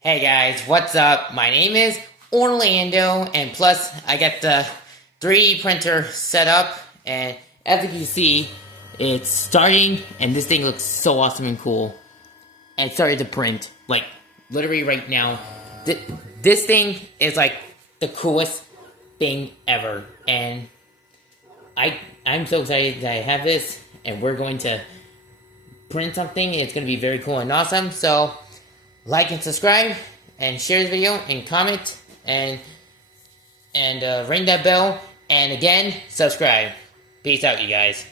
Hey guys, what's up? My name is Orlando, and plus I got the 3D printer set up, and as you can see, it's starting, and this thing looks so awesome and cool. And it started to print, like, literally right now. This thing is like the coolest thing ever, and I'm so excited that I have this, and we're going to print something. It's going to be very cool and awesome, so like and subscribe, and share the video, and comment, and ring that bell, and again, subscribe. Peace out, you guys.